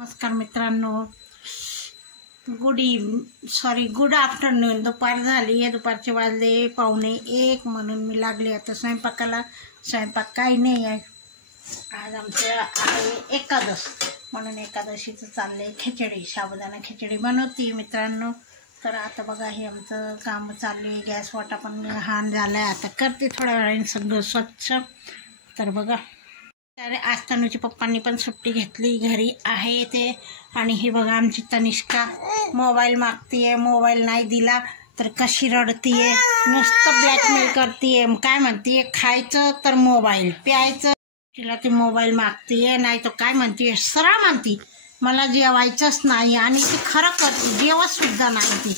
नमस्कार मित्रांनो, good afternoon. दुपार झाली आहे, दुपारचे वाजले 12:45 म्हणून मी लागले आता स्वयंपाकाला। स्वयंपाक काही नाही आहे, आज आमचं आहे एकादश म्हणून एकादशीचं चाललंय खिचडी, साबुदाणा खिचडी बनवते मित्रांनो। तर आता बघा हे आमचं काम चालले, गॅस वाटा पण लहान झालाय, आता करते थोड्या वेळाने सगळं स्वच्छ। तर बघा आज तनुच्या पप्पांनी पण सुट्टी घेतली, घरी आहे ते। आणि ही बघा आमची तनिष्का मोबाईल मागतीये, मोबाईल नाही दिला तर कशी रडतीये, नुसतं ब्लॅकमेल करतीये। काय म्हणतीये, खायचं तर मोबाईल, प्यायचं तिला ते मोबाईल मागतीये, नाही तर काय म्हणतीये, सरळ म्हणती मला जेवायचंच नाही। आणि ती खरं करते, जेवत सुद्धा नाही ती।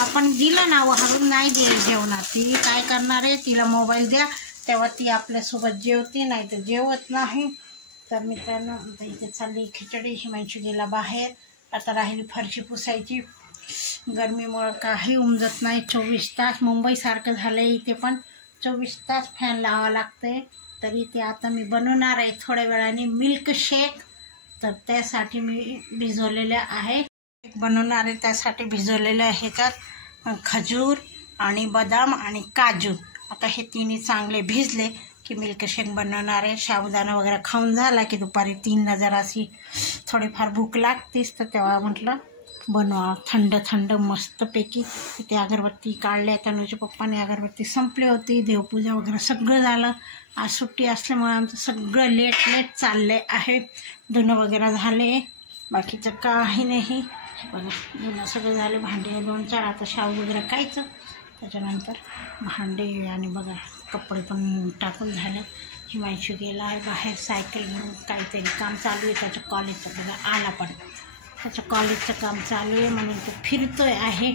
आपण दिलं ना हरून नाही दे जेवणार, ती काय करणार आहे, तिला मोबाईल द्या तेव्हा ती आपल्यासोबत जेवते, नाही तर जेवत नाही। तर मित्रांनो इथे चालली खिचडी, हिमांशू गेला बाहेर, आता राहिली फरशी पुसायची। गरमीमुळं काही उमजत नाही, 24 तास मुंबईसारखं झालं आहे इथे पण 24 तास फॅन लावावं लागते। तर इथे आता मी बनवणार आहे थोड्या वेळाने मिल्क शेक, तर त्यासाठी मी भिजवलेले आहे, बनवणार आहे त्यासाठी भिजवलेले आहे। त्यात खजूर आणि बदाम आणि काजू, आता हे तिन्ही चांगले भिजले की मिल्क शेक बनवणार आहे। साबुदाणा वगैरे खाऊन झाला की दुपारी 3ला जराशी थोडीफार भूक लागतेच, तर तेव्हा म्हटलं बनवा थंड थंड मस्तपैकी। तिथे अगरबत्ती काढल्या, तनुच्या पप्पाने अगरबत्ती संपली होती, देवपूजा वगैरे सगळं झालं। आज सुट्टी असल्यामुळे आमचं सगळं लेट चाललं आहे। धुणं वगैरे झाले, बाकीचं काही नाही। बघा धुणं सगळं झाले, भांडे 2-4, आता शाव वगैरे खायचं, त्याच्यानंतर भांडे आणि बघा कपडे पण टाकून झाले। हिमांशू गेला आहे बाहेर सायकल घेऊन, काहीतरी काम चालू आहे त्याचं कॉलेजचं, बघा आला पण त्याचं कॉलेजचं काम चालू आहे म्हणून तो फिरतोय आहे।